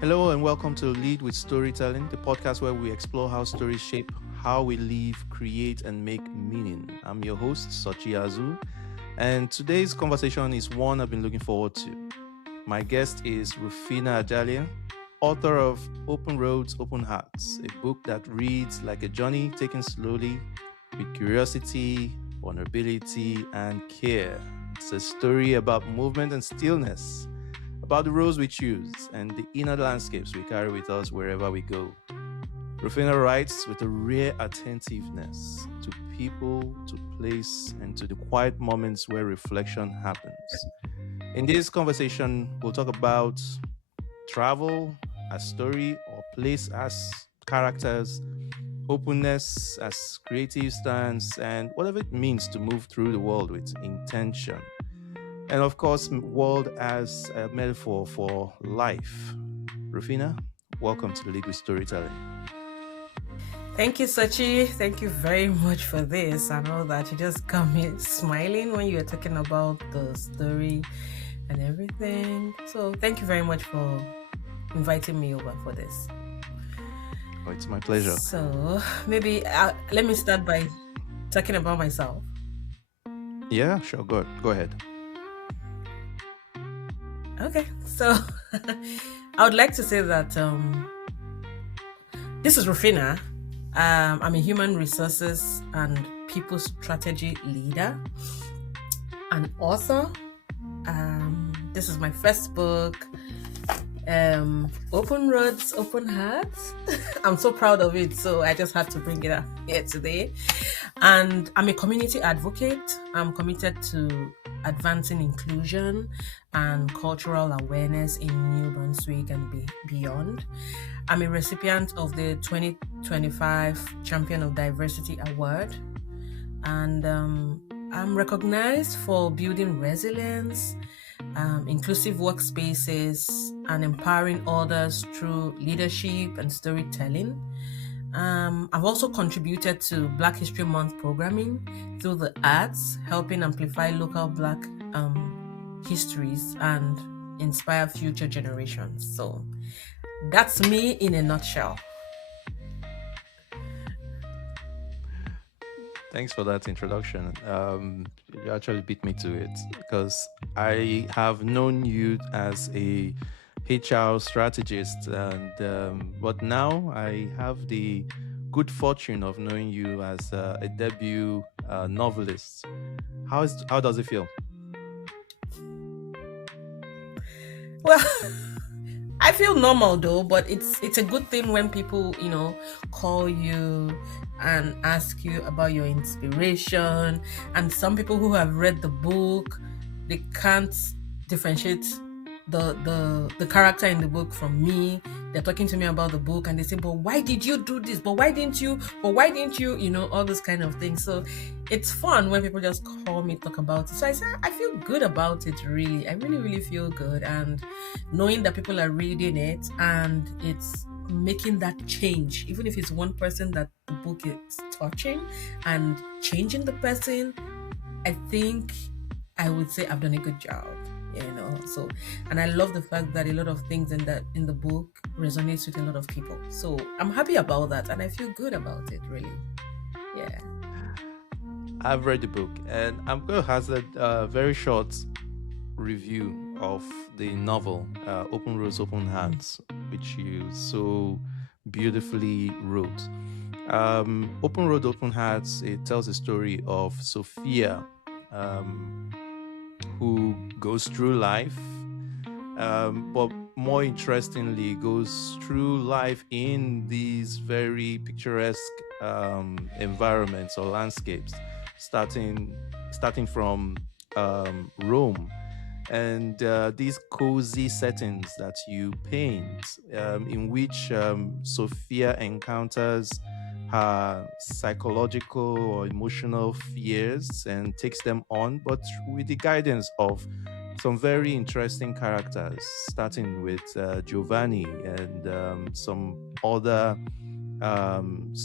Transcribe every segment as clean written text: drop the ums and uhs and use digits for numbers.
Hello and welcome to Lead with Storytelling, the podcast where we explore how stories shape how we live, create, and make meaning. I'm your host, Sochi Azu, and today's conversation is one I've been looking forward to. My guest is Rufina Ajalie, author of Open Roads, Open Hearts, a book that reads like a journey taken slowly with curiosity, vulnerability, and care. It's a story about movement and stillness, about the roads we choose and the inner landscapes we carry with us wherever we go. Rufina writes with a rare attentiveness to people, to place, and to the quiet moments where reflection happens. In this conversation, we'll talk about travel as story or place as characters, openness as creative stance, and whatever it means to move through the world with intention. And of course, world as a metaphor for life. Rufina, welcome to the Lead with Storytelling. Thank you, Sachi. Thank you very much for this. I know that you just come here smiling when you were talking about the story and everything. So, thank you very much for inviting me over for this. Oh, it's my pleasure. So, maybe let me start by talking about myself. Yeah, sure. Go ahead. Okay, so I would like to say that this is Rufina. I'm a human resources and people strategy leader, an author. This is my first book, Open Roads, Open Hearts. I'm so proud of it, so I just had to bring it up here today. And I'm a community advocate. I'm committed to advancing inclusion and cultural awareness in New Brunswick and beyond. I'm a recipient of the 2025 Champion of Diversity Award, and I'm recognized for building resilience, inclusive workspaces, and empowering others through leadership and storytelling. I've also contributed to Black History Month programming through the arts, helping amplify local Black histories and inspire future generations. So that's me in a nutshell. Thanks for that introduction. You actually beat me to it because I have known you as a HR strategist, and but now I have the good fortune of knowing you as a debut novelist. How does it feel? Well, I feel normal though, but it's a good thing when people, call you and ask you about your inspiration. And some people who have read the book, they can't differentiate the character in the book from me. They're talking to me about the book and they say, but why did you do this? But why didn't you? But why didn't you? All those kind of things. So it's fun when people just call me, talk about it. So I say I feel good about it, really. I really, really feel good. And knowing that people are reading it and it's making that change, even if it's one person that the book is touching and changing the person, I think I would say I've done a good job. So, and I love the fact that a lot of things in the book resonates with a lot of people. So I'm happy about that, and I feel good about it. Really, yeah. I've read the book, and I'm going to hazard a very short review of the novel Open Roads, Open Hearts, which you so beautifully wrote. Open Road, Open Hearts, it tells the story of Sophia, who goes through life, but more interestingly, goes through life in these very picturesque environments or landscapes, starting from Rome, and these cozy settings that you paint, in which Sophia encounters her psychological or emotional fears and takes them on, but with the guidance of some very interesting characters, starting with Giovanni and some other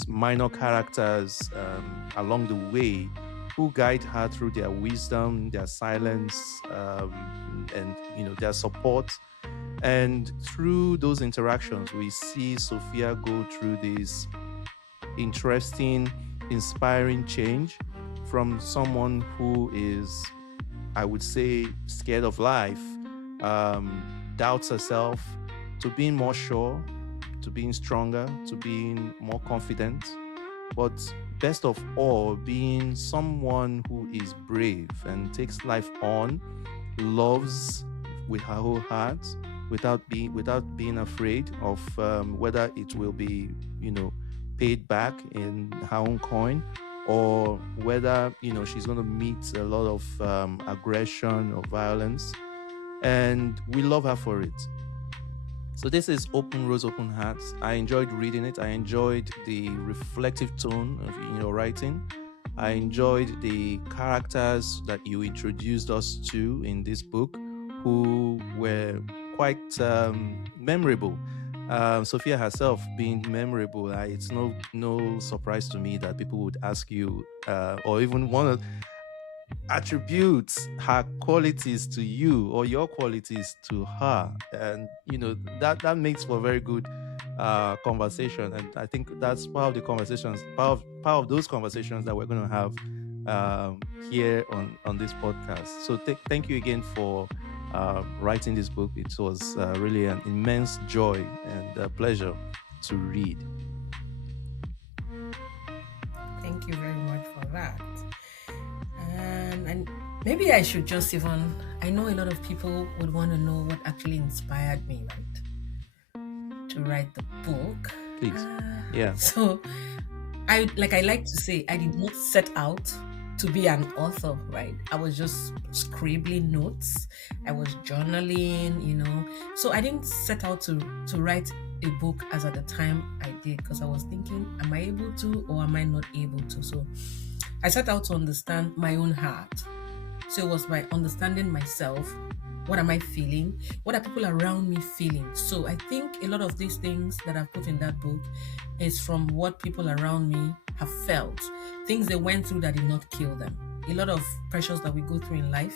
minor characters along the way who guide her through their wisdom, their silence, and their support And through those interactions, we see Sophia go through this interesting, inspiring change from someone who is, I would say, scared of life, doubts herself, to being more sure, to being stronger, to being more confident, but best of all, being someone who is brave and takes life on, loves with her whole heart, without being afraid of whether it will be, paid back in her own coin, or whether she's going to meet a lot of aggression or violence, and we love her for it. So this is Open Rose, Open Hearts. I enjoyed reading it. I enjoyed the reflective tone of in your writing. I enjoyed the characters that you introduced us to in this book, who were quite memorable. Sophia herself being memorable, it's no surprise to me that people would ask you, or even want to attribute her qualities to you or your qualities to her, and that makes for very good conversation. And I think that's part of the conversations, part of those conversations that we're going to have here on this podcast. So thank you again for writing this book. It was really an immense joy and a pleasure to read. Thank you very much for that. And maybe I should just even, I know a lot of people would want to know what actually inspired me, right, to write the book. Please. Yeah. So I like to say, I did not set out to be an author, right? I was just scribbling notes. I was journaling, So I didn't set out to write a book as at the time I did, because I was thinking, am I able to or am I not able to? So I set out to understand my own heart. So it was by understanding myself. What am I feeling? What are people around me feeling? So I think a lot of these things that I've put in that book is from what people around me have felt, things they went through that did not kill them. A lot of pressures that we go through in life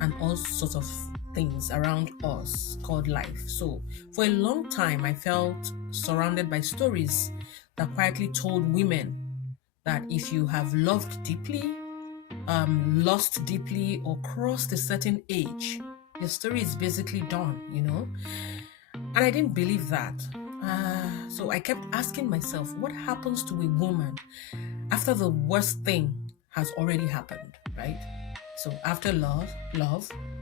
and all sorts of things around us called life. So for a long time, I felt surrounded by stories that quietly told women that if you have loved deeply, lost deeply, or crossed a certain age, your story is basically done, And I didn't believe that. So I kept asking myself, what happens to a woman after the worst thing has already happened, right? So after love,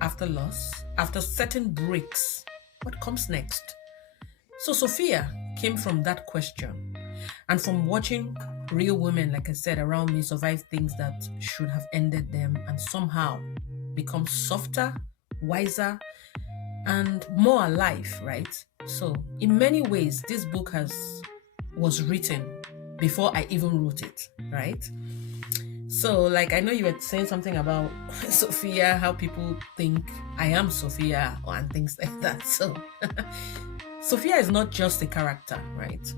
after loss, after certain breaks, what comes next? So Sophia came from that question, and from watching real women, like I said, around me survive things that should have ended them and somehow become softer, wiser, and more alive, right? So in many ways, this book was written before I even wrote it, right? So like, I know you were saying something about Sophia, how people think I am Sophia and things like that. So Sophia is not just a character, right?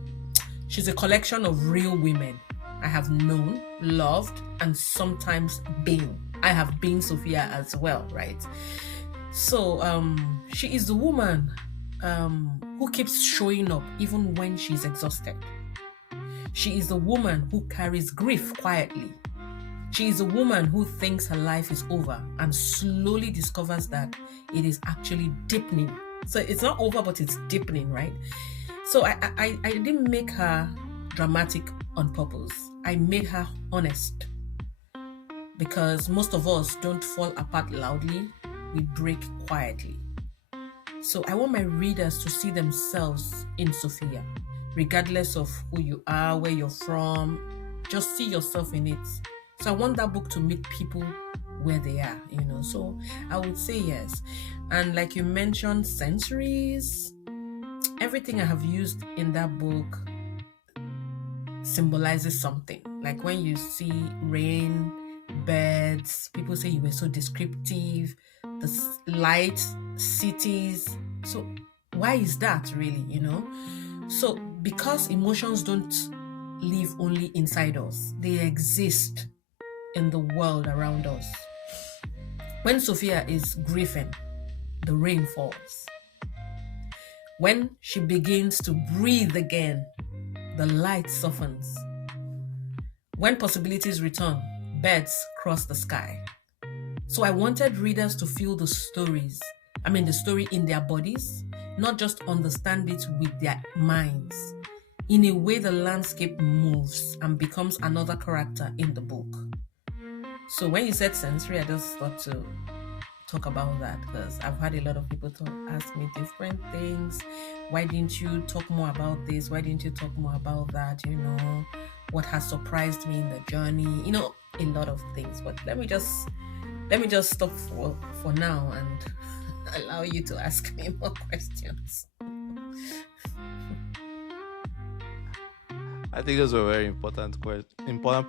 She's a collection of real women I have known, loved, and sometimes been. I have been Sophia as well, right? So she is the woman who keeps showing up even when she's exhausted. She is the woman who carries grief quietly. She is a woman who thinks her life is over and slowly discovers that it is actually deepening. So it's not over, but it's deepening, right? So I didn't make her dramatic on purpose. I made her honest, because most of us don't fall apart loudly, we break quietly. So I want my readers to see themselves in Sophia, regardless of who you are, where you're from, just see yourself in it. So I want that book to meet people where they are, So I would say yes. And like you mentioned, sensories, everything I have used in that book symbolizes something. Like when you see rain, birds, people say you were so descriptive, the light, cities. So why is that really, So because emotions don't live only inside us, they exist in the world around us. When Sophia is grieving, the rain falls. When she begins to breathe again, the light softens. When possibilities return, birds cross the sky. So I wanted readers to feel the the story in their bodies, not just understand it with their minds. In a way, the landscape moves and becomes another character in the book. So when you said sensory, I just thought to talk about that because I've had a lot of people ask me different things. Why didn't you talk more about this? Why didn't you talk more about that? What has surprised me in the journey? A lot of things. But let me just stop for now and allow you to ask me more questions. I think those were very important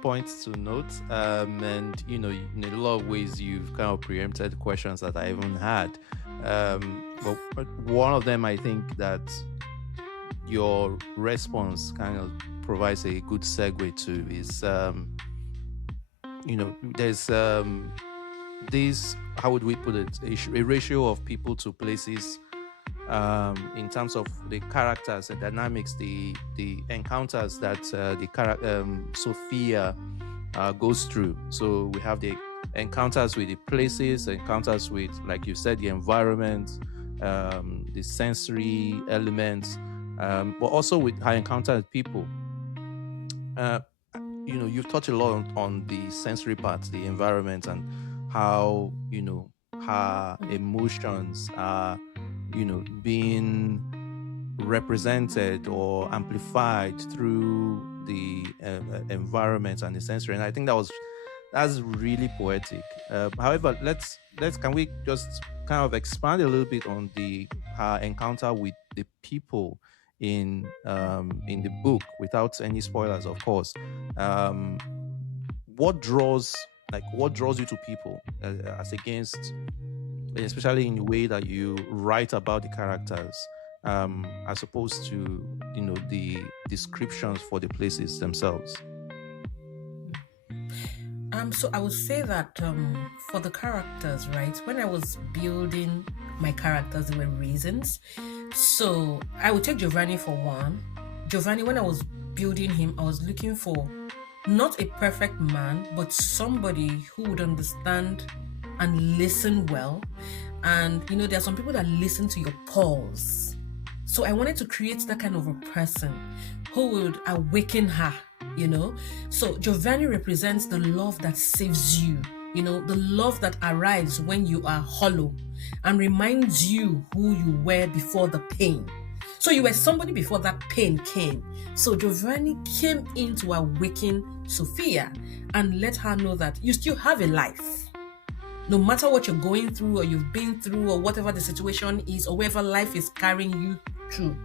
points to note. And in a lot of ways, you've kind of preempted questions that I even had. But one of them, I think that your response kind of provides a good segue to is, there's this, how would we put it, a ratio of people to places. In terms of the characters and dynamics, the encounters that Sophia goes through. So we have the encounters with the places, encounters with, like you said, the environment, the sensory elements, but also with her encounter with people. You've touched a lot on the sensory part, the environment, and how her emotions are being represented or amplified through the environment and the sensory. And I think that's really poetic. However, can we just kind of expand a little bit on her encounter with the people in the book, without any spoilers, of course. What draws you to people, as against, especially in the way that you write about the characters, as opposed to the descriptions for the places themselves? So I would say that for the characters, right, when I was building my characters, there were reasons. So I would take Giovanni for one. Giovanni, when I was building him, I was looking for not a perfect man, but somebody who would understand and listen well. And there are some people that listen to your pulse. So I wanted to create that kind of a person who would awaken her, So Giovanni represents the love that saves you, the love that arrives when you are hollow and reminds you who you were before the pain. So you were somebody before that pain came. So Giovanni came in to awaken Sophia and let her know that you still have a life. No matter what you're going through or you've been through or whatever the situation is or wherever life is carrying you through,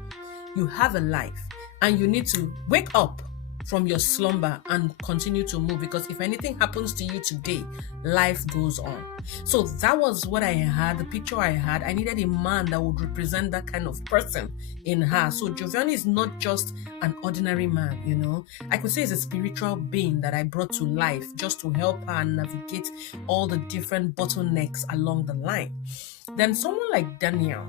you have a life and you need to wake up from your slumber and continue to move, because if anything happens to you today, life goes on. So that was what I had, the picture I had. I needed a man that would represent that kind of person in her. So Giovanni is not just an ordinary man, I could say he's a spiritual being that I brought to life just to help her navigate all the different bottlenecks along the line. Then someone like Daniel,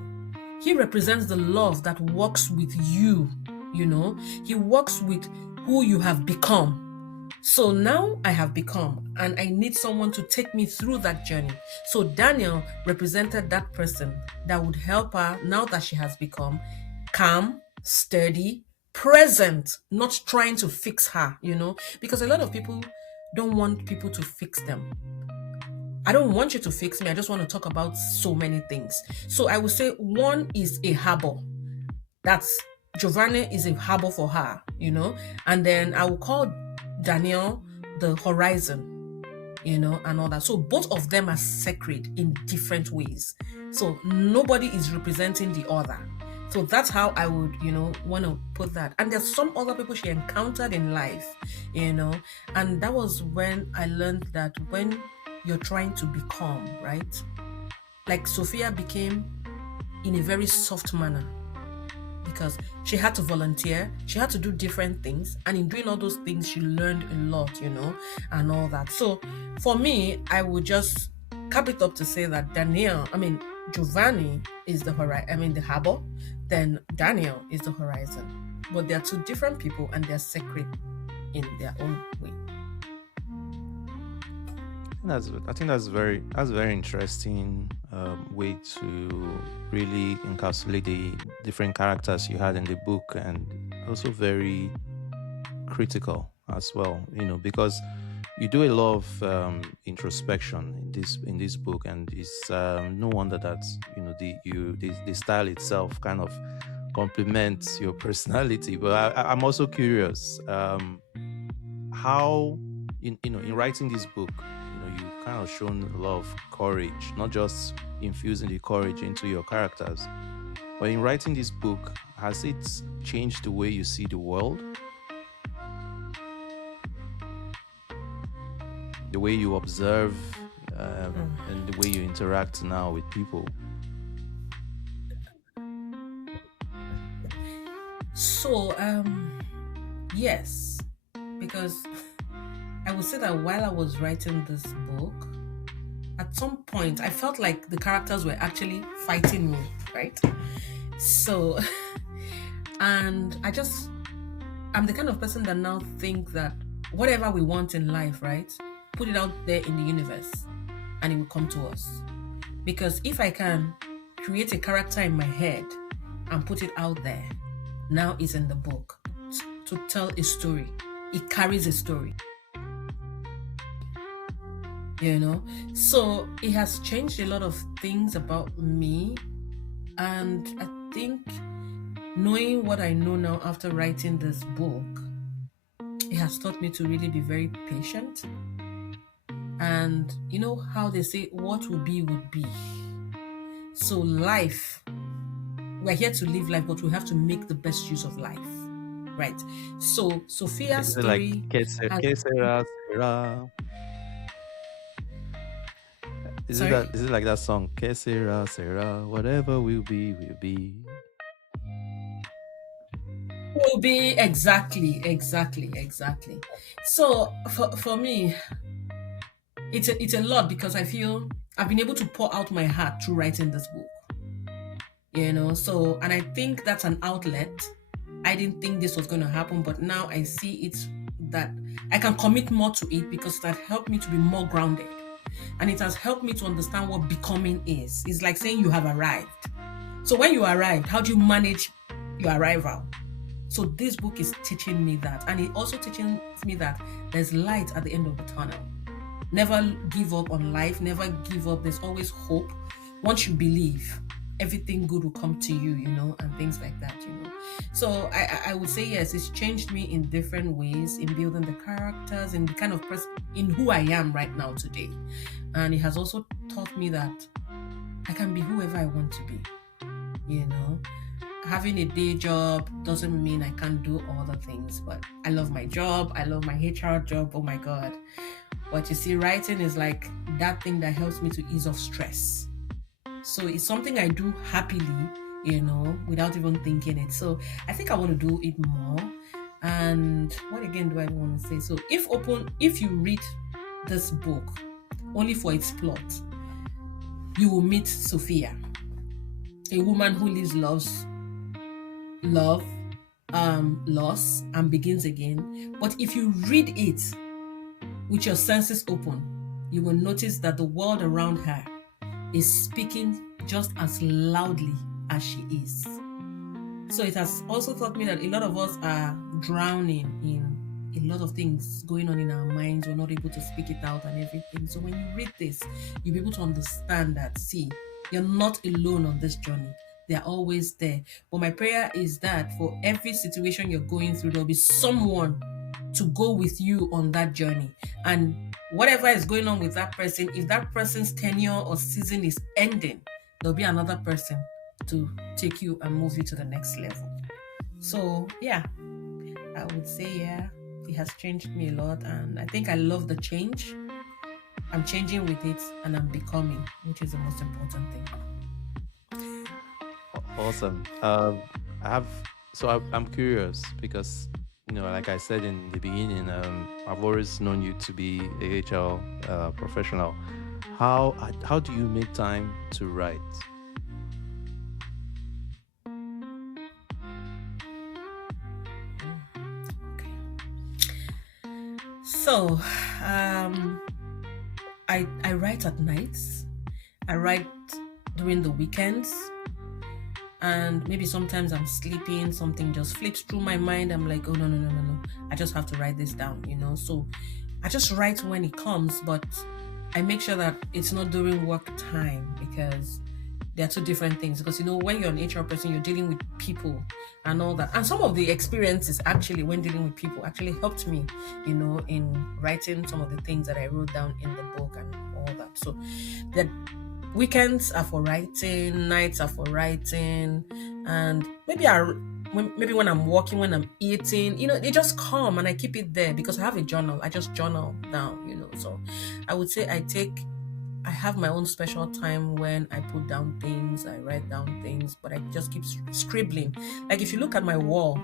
he represents the love that walks with you, he walks with who you have become. So now I have become, and I need someone to take me through that journey. So Daniel represented that person that would help her now that she has become calm, sturdy, present, not trying to fix her, because a lot of people don't want people to fix them. I don't want you to fix me. I just want to talk about so many things. So I would say one is a harbor. That's Giovanni is a harbor for her, and then I will call Daniel the horizon, and all that. So both of them are sacred in different ways. So nobody is representing the other. So that's how I would, want to put that. And there's some other people she encountered in life, and that was when I learned that when you're trying to become, right? Like Sophia became in a very soft manner, because she had to volunteer, she had to do different things, and in doing all those things, she learned a lot, and all that. So for me, I would just cap it up to say that Giovanni is the harbor, then Daniel is the horizon. But they're two different people and they're sacred in their own way. I think that's very interesting way to really encapsulate the different characters you had in the book, and also very critical as well. Because you do a lot of introspection in this book, and it's no wonder that the style itself kind of complements your personality. But I'm also curious, how in writing this book, you kind of shown a lot of courage, not just infusing the courage into your characters, but in writing this book, has it changed the way you see the world, the way you observe, and the way you interact now with people? So, yes, because I would say that while I was writing this book, at some point I felt like the characters were actually fighting me, right? So, and I'm the kind of person that now think that whatever we want in life, right, put it out there in the universe and it will come to us. Because if I can create a character in my head and put it out there, now it's in the book to tell a story. It carries a story. So it has changed a lot of things about me, and I think knowing what I know now after writing this book, it has taught me to really be very patient. And you know how they say what will be would be. So life, we're here to live life, but we have to make the best use of life, right? So Sophia's Is it like story has, que sera, sera? sorry, Is it like that song? Que sera, sera, whatever will be, will be. will be exactly. So for me, it's a lot because I feel I've been able to pour out my heart through writing this book. So, and I think that's an outlet. I didn't think this was going to happen, but now I see it that I can commit more to it because that helped me to be more grounded. And it has helped me to understand what becoming is. It's like saying you have arrived. So when you arrived, how do you manage your arrival? So this book is teaching me that. And it also teaches me that there's light at the end of the tunnel. Never give up on life. Never give up. There's always hope. Once you believe, everything good will come to you, and things like that, So I would say yes, it's changed me in different ways in building the characters and the kind of person in who I am right now today. And it has also taught me that I can be whoever I want to be, Having a day job doesn't mean I can't do all the things, but I love my job. I love my HR job. Oh my God. But you see, writing is like that thing that helps me to ease off stress. So it's something I do happily, without even thinking it. So I think I want to do it more. And what again do I want to say? So if you read this book only for its plot, you will meet Sophia, a woman who lives love, loss, and begins again. But if you read it with your senses open, you will notice that the world around her is speaking just as loudly as she is. So it has also taught me that a lot of us are drowning in a lot of things going on in our minds. We're not able to speak it out and everything. So when you read this, you'll be able to understand that, see, you're not alone on this journey. They're always there. But my prayer is that for every situation you're going through, there'll be someone to go with you on that journey. And whatever is going on with that person, if that person's tenure or season is ending, there'll be another person to take you and move you to the next level. So yeah, I would say it has changed me a lot, and I think I love the change. I'm changing with it and I'm becoming, which is the most important thing. Awesome. I'm curious because, like I said in the beginning, I've always known you to be a HR professional. How do you make time to write? So, um, I write at nights. I write during the weekends, and maybe sometimes I'm sleeping, something just flips through my mind. I'm like, oh no, no, no, no, no. I just have to write this down, you know. So I just write when it comes, but I make sure that it's not during work time because they're two different things. Because you know, when you're an HR person, you're dealing with people and all that. And some of the experiences actually when dealing with people actually helped me, you know, in writing some of the things that I wrote down in the book and all that. So the weekends are for writing, nights are for writing, and maybe when I'm walking, when I'm eating, you know, they just come and I keep it there because I have a journal. I just journal down, you know. So I would say I have my own special time when I put down things, I write down things, but I just keep scribbling. Like if you look at my wall,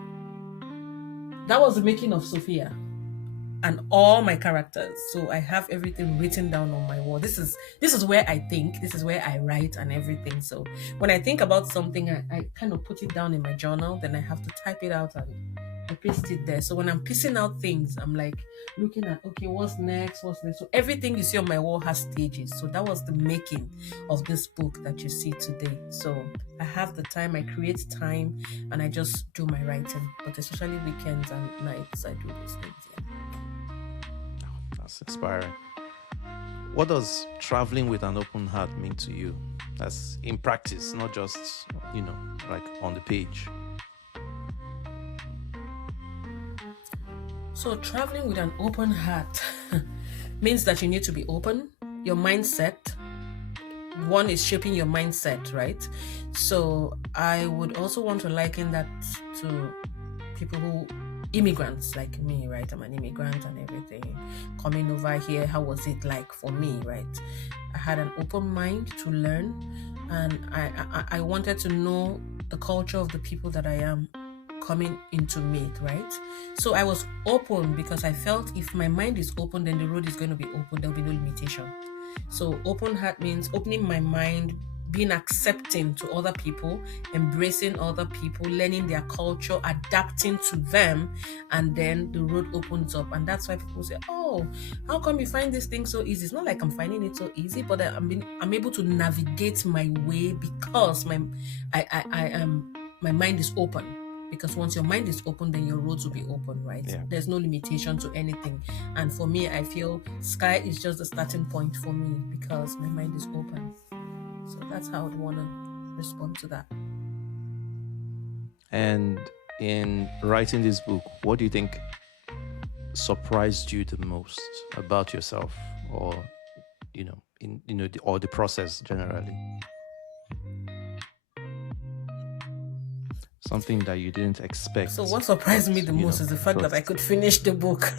that was the making of Sophia and all my characters. So I have everything written down on my wall. This is where I think, this is where I write and everything. So when I think about something, I kind of put it down in my journal, then I have to type it out and I paste it there. So when I'm piecing out things, I'm like looking at, okay, what's next? What's next? So everything you see on my wall has stages. So that was the making of this book that you see today. So I have the time, I create time, and I just do my writing. But especially weekends and nights, I do those things. Yeah. That's inspiring. What does traveling with an open heart mean to you? That's in practice, not just, like on the page. So traveling with an open heart means that you need to be open. Your mindset, one is shaping your mindset, right? So I would also want to liken that to people who immigrants like me, right? I'm an immigrant and everything. Coming over here, how was it like for me, right? I had an open mind to learn, and I wanted to know the culture of the people that I am coming into meet, right? So I was open because I felt if my mind is open, then the road is going to be open. There'll be no limitation. So open heart means opening my mind, being accepting to other people, embracing other people, learning their culture, adapting to them, and then the road opens up. And that's why people say, oh, how come you find this thing so easy? It's not like I'm finding it so easy, but I'm able to navigate my way because my mind is open. Because once your mind is open, then your roads will be open, right? Yeah. There's no limitation to anything. And for me, I feel sky is just the starting point for me because my mind is open. So that's how I would want to respond to that. And in writing this book, what do you think surprised you the most about yourself, or or the process generally? Something that you didn't expect. So what surprised me the most is the fact that I could finish the book.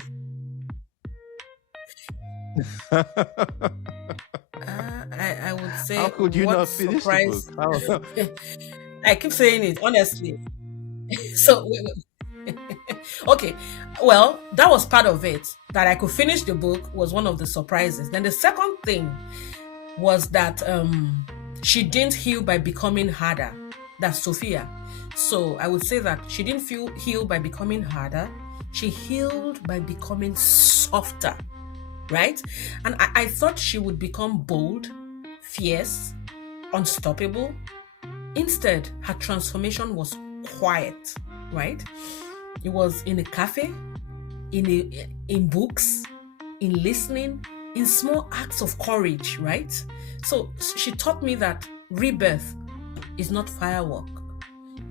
I would say. How could you not finish the book? I keep saying it honestly. So okay, well, that was part of it. That I could finish the book was one of the surprises. Then the second thing was that she didn't heal by becoming harder. That's Sophia. So I would say that she didn't feel healed by becoming harder. She healed by becoming softer, right? And I thought she would become bold, fierce, unstoppable. Instead, her transformation was quiet, right? It was in a cafe, in books, in listening, in small acts of courage, right? So she taught me that rebirth is not firework.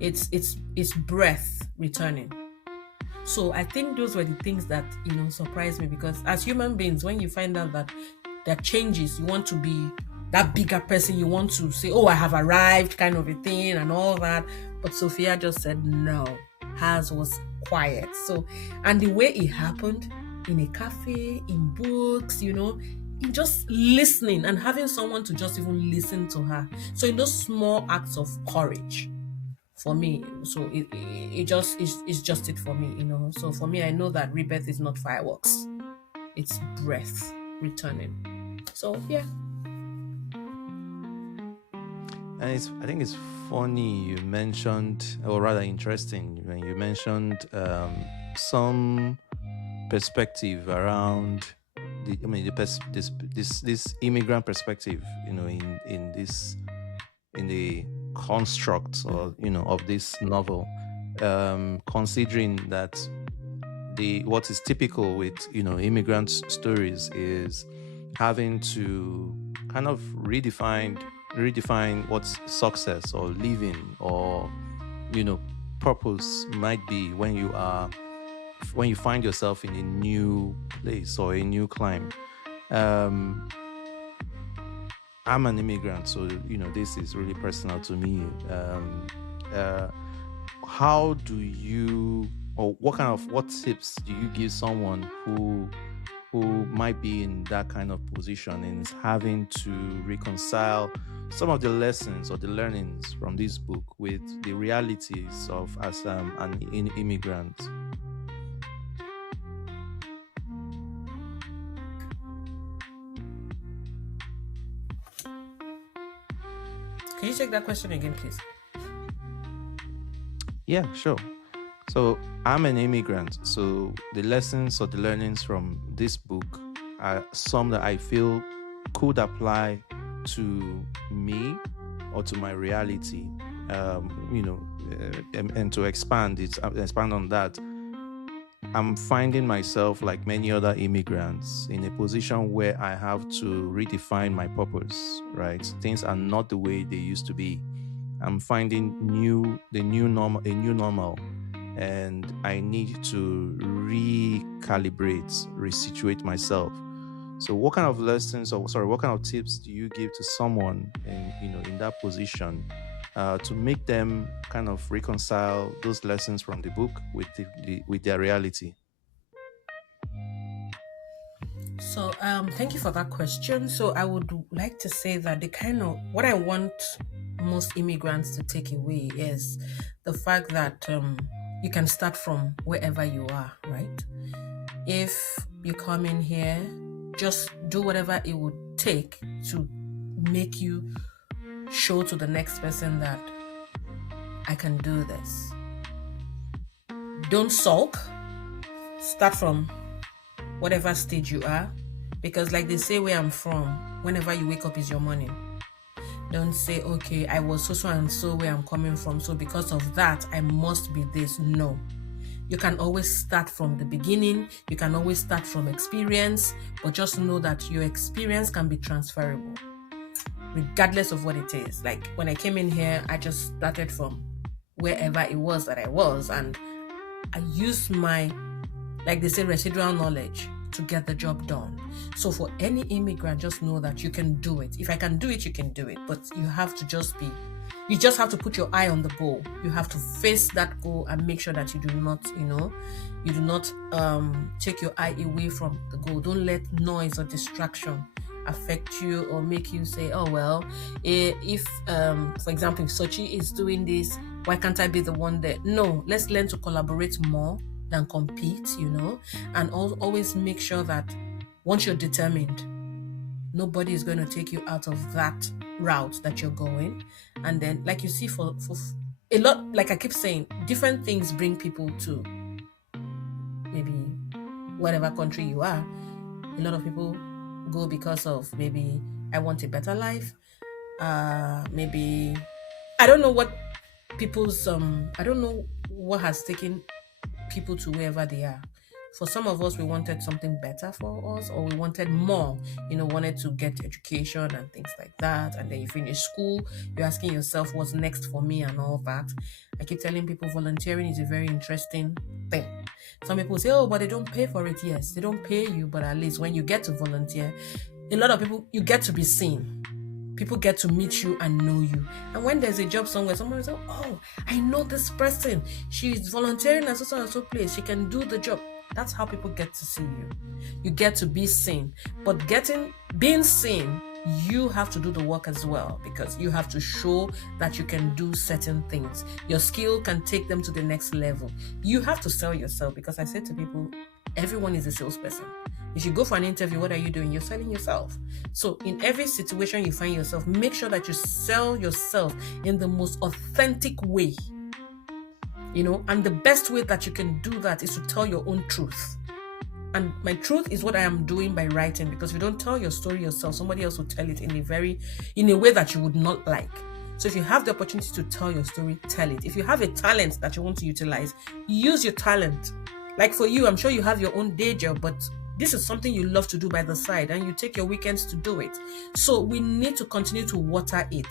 It's breath returning. So I think those were the things that surprised me, because as human beings, when you find out that there are changes, you want to be that bigger person, you want to say, oh, I have arrived, kind of a thing and all that. But Sophia just said no. Hers was quiet. So, and the way it happened in a cafe, in books, in just listening and having someone to just even listen to her. So in those small acts of courage, for me, so it's just it for me, So for me, I know that rebirth is not fireworks; it's breath returning. So yeah. And I think it's funny you mentioned, or rather interesting, when you mentioned some perspective around this immigrant perspective, in the construct, or of this novel, considering that the what is typical with immigrant stories is having to kind of redefine what success or living or purpose might be when you find yourself in a new place or a new climb. um I'm an immigrant, so this is really personal to me. Uh, how do you, or what tips do you give someone who might be in that kind of position and is having to reconcile some of the lessons or the learnings from this book with the realities of as an immigrant? Can you take that question again, please? Yeah, sure. So I'm an immigrant. So the lessons or the learnings from this book are some that I feel could apply to me or to my reality. And to expand on that, I'm finding myself, like many other immigrants, in a position where I have to redefine my purpose, right? Things are not the way they used to be. I'm finding a new normal, and I need to recalibrate, resituate myself. So what kind of lessons, or sorry, what kind of tips do you give to someone in that position, to make them kind of reconcile those lessons from the book with with their reality? So, thank you for that question. So, I would like to say that the kind of what I want most immigrants to take away is the fact that you can start from wherever you are, right? If you come in here, just do whatever it would take to make you show to the next person that I can do this. Don't sulk. Start from whatever stage you are, because like they say where I'm from, whenever you wake up is your morning. Don't say, okay, I was so and so where I'm coming from, so because of that I must be this. No, you can always start from the beginning. You can always start from experience, but just know that your experience can be transferable regardless of what it is. Like when I came in here, I just started from wherever it was that I was, and I used my, like they say, residual knowledge to get the job done. So for any immigrant, just know that you can do it. If I can do it, you can do it. But you have to you just have to put your eye on the goal. You have to face that goal and make sure that you do not take your eye away from the goal. Don't let noise or distraction affect you or make you say, oh well, if for example, if Sochi is doing this, why can't I be the one there? No, let's learn to collaborate more than compete, and always make sure that once you're determined, nobody is going to take you out of that route that you're going. And then, like you see, for a lot, like I keep saying, different things bring people to maybe whatever country you are. A lot of people go because of maybe I want a better life. Maybe I don't know what people's I don't know what has taken people to wherever they are. For some of us, we wanted something better for us, or we wanted more, wanted to get education and things like that. And then you finish school, you're asking yourself, what's next for me and all that. I keep telling people volunteering is a very interesting thing. Some people say, oh, but they don't pay for it. Yes, they don't pay you, but at least when you get to volunteer, a lot of people, you get to be seen. People get to meet you and know you. And when there's a job somewhere, someone will say, oh, I know this person. She's volunteering at so and so place. She can do the job. That's how people get to see you. You get to be seen. But being seen, you have to do the work as well, because you have to show that you can do certain things. Your skill can take them to the next level. You have to sell yourself, because I said to people, everyone is a salesperson. If you go for an interview, what are you doing? You're selling yourself. So in every situation you find yourself, make sure that you sell yourself in the most authentic way. And the best way that you can do that is to tell your own truth. And my truth is what I am doing by writing, because if you don't tell your story yourself, somebody else will tell it in a way that you would not like. So if you have the opportunity to tell your story, tell it. If you have a talent that you want to utilize, use your talent. Like for you, I'm sure you have your own day job, but this is something you love to do by the side, and you take your weekends to do it. So we need to continue to water it,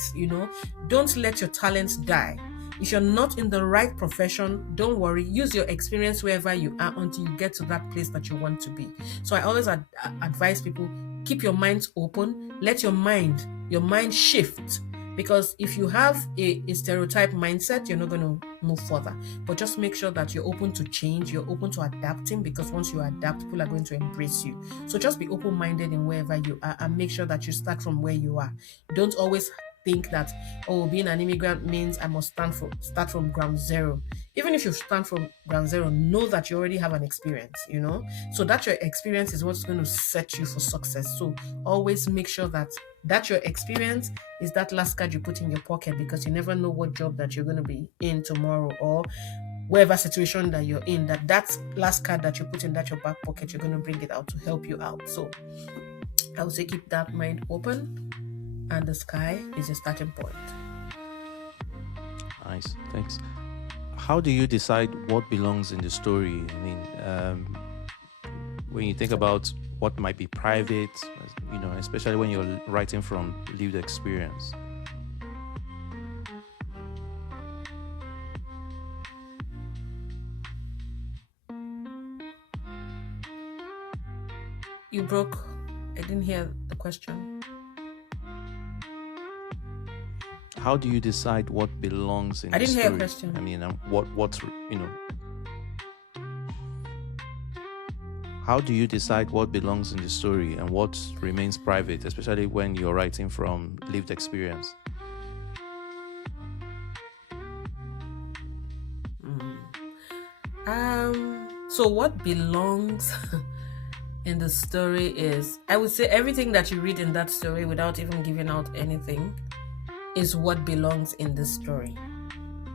Don't let your talents die. If you're not in the right profession, don't worry. Use your experience wherever you are until you get to that place that you want to be. So I always advise people, keep your minds open. Let your mind shift. Because if you have a stereotype mindset, you're not going to move further. But just make sure that you're open to change, you're open to adapting, because once you adapt, people are going to embrace you. So just be open-minded in wherever you are, and make sure that you start from where you are. Don't always think that, being an immigrant means I must start from ground zero. Even if you start from ground zero, know that you already have an experience, so that your experience is what's going to set you for success. So always make sure that your experience is that last card you put in your pocket, because you never know what job that you're going to be in tomorrow, or whatever situation that you're in, that last card that you put in that your back pocket, you're going to bring it out to help you out. So I would say keep that mind open, and the sky is your starting point. Nice, thanks. How do you decide what belongs in the story? I mean, when you think about what might be private, especially when you're writing from lived experience. You broke. I didn't hear the question. How do you decide what belongs in the story? I didn't hear your question. I mean, how do you decide what belongs in the story and what remains private, especially when you're writing from lived experience? So what belongs in the story is, I would say, everything that you read in that story, without even giving out anything, is what belongs in the story.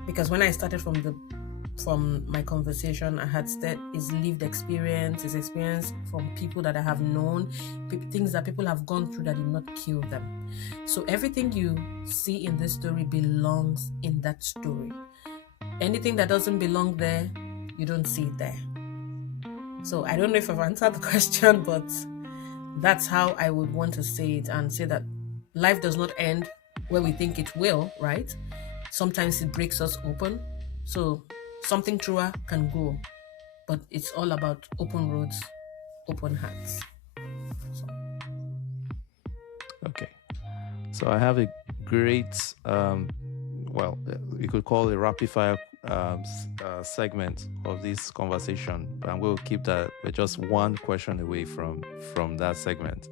Because when I started from my conversation, I had said is lived experience, is experience from people that I have known, things that people have gone through that did not kill them. So everything you see in this story belongs in that story. Anything that doesn't belong there, you don't see it there. So I don't know if I've answered the question, but that's how I would want to say it, and say that life does not end where we think it will, right? Sometimes it breaks us open. So something truer can go, but it's all about open roads, open hearts. Okay. So I have a great, you could call it a rapid fire segment of this conversation, but I'm going to keep that. We're just one question away from that segment.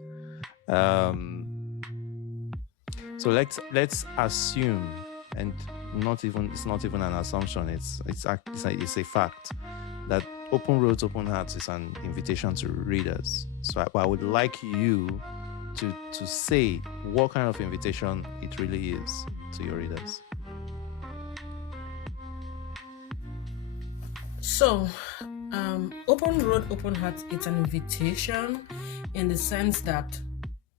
So let's assume, and it's not even an assumption. It's a fact that Open Roads, Open Hearts is an invitation to readers. So I would like you to say what kind of invitation it really is to your readers. So, Open Road, Open Heart, it's an invitation in the sense that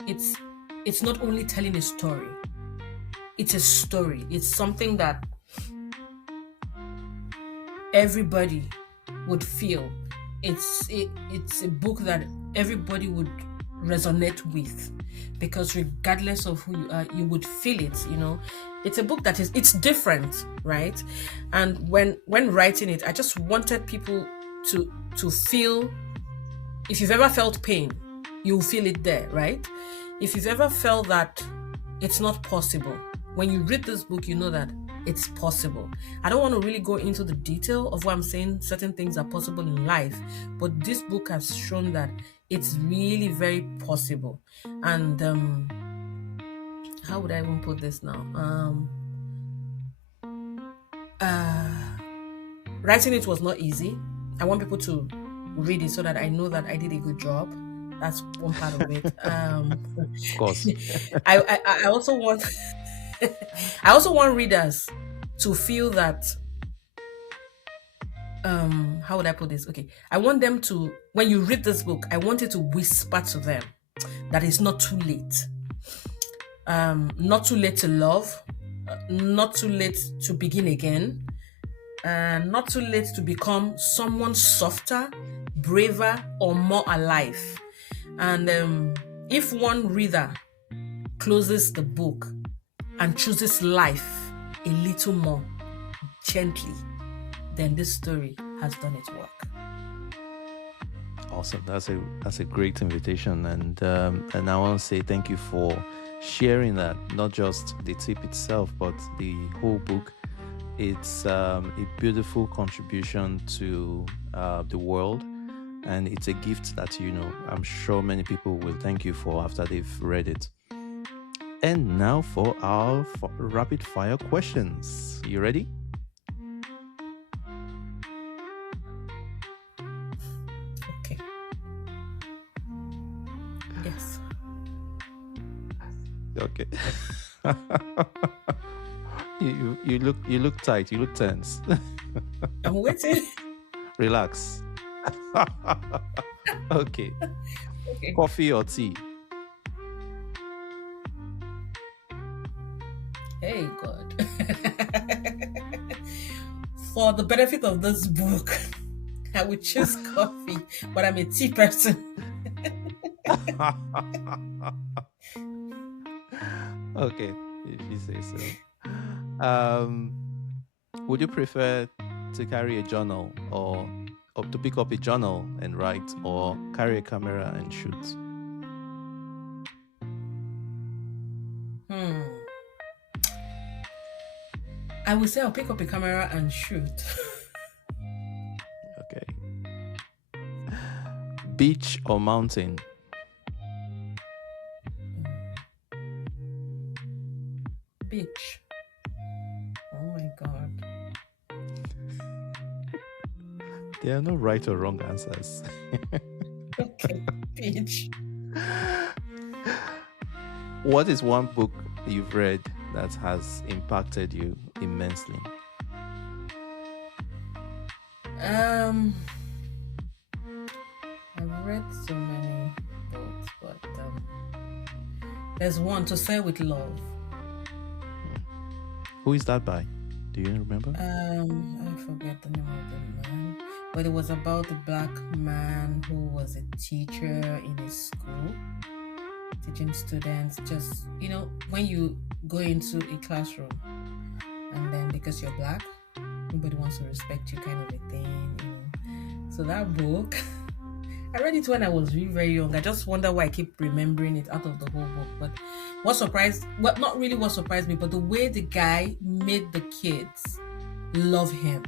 it's not only telling a story, it's a story. It's something that everybody would feel. It's a book that everybody would resonate with, because regardless of who you are, you would feel it. It's a book that it's different, right? And when writing it, I just wanted people to feel. If you've ever felt pain, you'll feel it there, right? If you've ever felt that it's not possible, when you read this book, you know that it's possible. I don't want to really go into the detail of why I'm saying certain things are possible in life, but this book has shown that it's really very possible. And how would I even put this now? Writing it was not easy. I want people to read it so that I know that I did a good job. That's one part of it. Of course. I also want I also want readers to feel that how would I put this? Okay, I want them to, when you read this book, I want you to whisper to them that it's not too late. Not too late to love, not too late to begin again, not too late to become someone softer, braver, or more alive. And if one reader closes the book and chooses life a little more gently, then this story has done its work. Awesome. That's a great invitation, and I want to say thank you for sharing that. Not just the tip itself, but the whole book. It's a beautiful contribution to the world, and it's a gift that I'm sure many people will thank you for after they've read it. And now for our rapid fire questions. You ready? Okay. Yes. Okay. you look tight. You look tense. I'm waiting. Relax. Okay. Okay. Coffee or tea? Hey, God. For the benefit of this book, I would choose coffee, but I'm a tea person. Okay, if you say so. Would you prefer to carry a journal or to pick up a journal and write, or carry a camera and shoot? I would say I'll pick up a camera and shoot. Okay. Beach or mountain? Beach. Oh my God. There are no right or wrong answers. Okay, beach. What is one book you've read that has impacted you immensely? I've read so many books, but there's one, To Say With Love. Who is that by? Do you remember? I forget the name of the man, but it was about the black man who was a teacher in a school, teaching students. Just, when you go into a classroom and then because you're black, nobody wants to respect you, kind of a thing. So that book, I read it when I was very, very young. I just wonder why I keep remembering it out of the whole book. But not really what surprised me, but the way the guy made the kids love him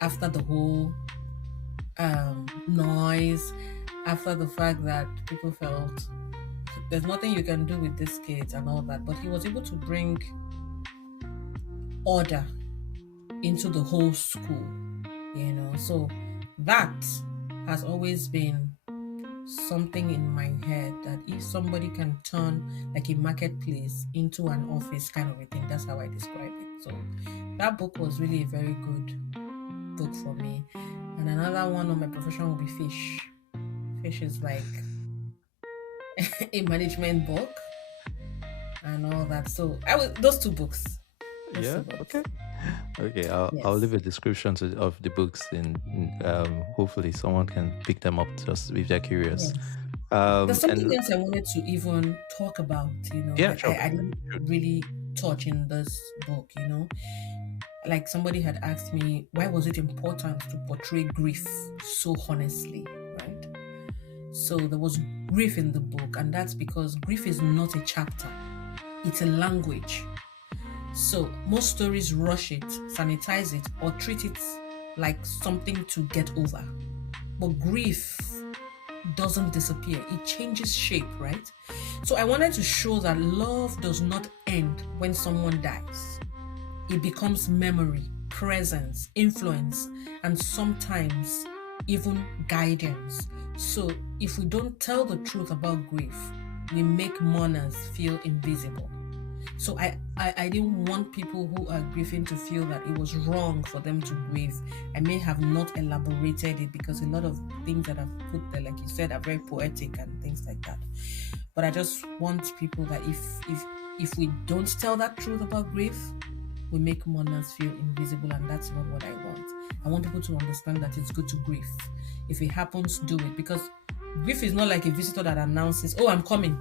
after the whole noise, after the fact that people felt there's nothing you can do with these kids and all that. But he was able to bring order into the whole school, So that has always been something in my head, that if somebody can turn like a marketplace into an office kind of a thing, that's how I describe it. So that book was really a very good book for me. And another one on my profession will be fish. Fish is like a management book and all that. So those two books. Okay, I'll leave a description of the books, and hopefully someone can pick them up just if they're curious. Yes. There's something else I wanted to even talk about, sure. I didn't really touch in this book, Like somebody had asked me, why was it important to portray grief so honestly, right? So there was grief in the book, and that's because grief is not a chapter, it's a language. So most stories rush it, sanitize it, or treat it like something to get over. But grief doesn't disappear, it changes shape, right? So I wanted to show that love does not end when someone dies. It becomes memory, presence, influence, and sometimes even guidance. So if we don't tell the truth about grief, we make mourners feel invisible. So I didn't want people who are grieving to feel that it was wrong for them to grieve. I may have not elaborated it because a lot of things that I've put there, like you said, are very poetic and things like that. But I just want people that if we don't tell that truth about grief, we make mourners feel invisible, and that's not what I want. I want people to understand that it's good to grieve. If it happens, do it, because grief is not like a visitor that announces, "Oh, I'm coming."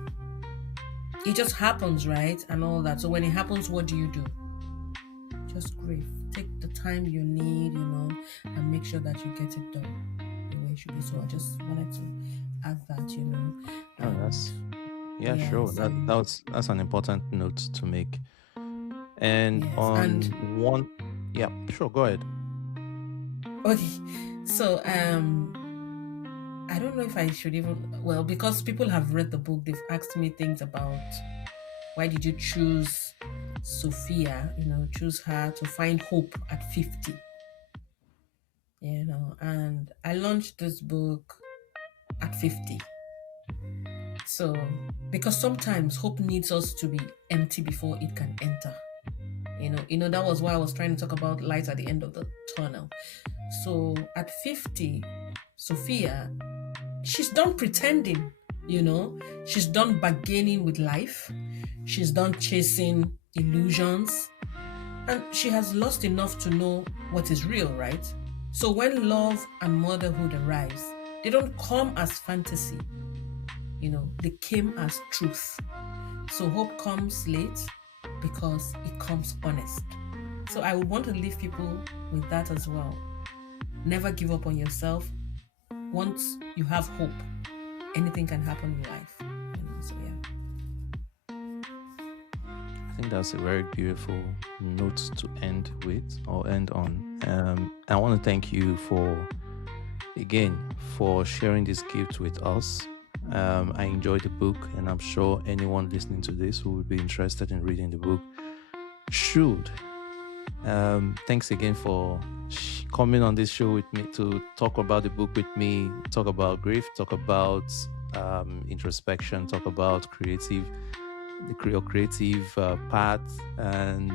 It just happens, right? And all that. So when it happens, what do? Just grieve. Take the time you need, and make sure that you get it done the way it should be. So I just wanted to add that, Oh, yeah, sure. so That's an important note to make. And yes, on and one, yeah, sure, go ahead. okay. So I don't know if I should even, well, because people have read the book, they've asked me things about why did you choose Sophia, choose her to find hope at 50, and I launched this book at 50. So, because sometimes hope needs us to be empty before it can enter. That was why I was trying to talk about light at the end of the tunnel. So at 50, Sophia, she's done pretending, she's done bargaining with life, she's done chasing illusions, and she has lost enough to know what is real, right? So when love and motherhood arrives, they don't come as fantasy, they came as truth. So hope comes late because it comes honest. So I would want to leave people with that as well. Never give up on yourself. Once you have hope, anything can happen in life. So yeah. I think that's a very beautiful note to end with or end on. I want to thank you for sharing this gift with us. I enjoyed the book, and I'm sure anyone listening to this who would be interested in reading the book should. Thanks again for coming on this show with me to talk about the book with me, talk about grief, talk about introspection, talk about creative path, and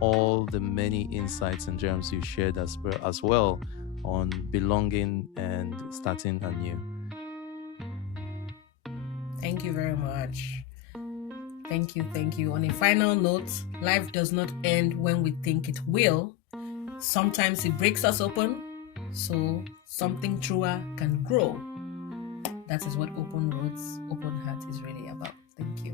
all the many insights and gems you shared as well on belonging and starting anew. Thank you very much. Thank you. On a final note, life does not end when we think it will. Sometimes it breaks us open, so something truer can grow. That is what open roads, open heart is really about. Thank you.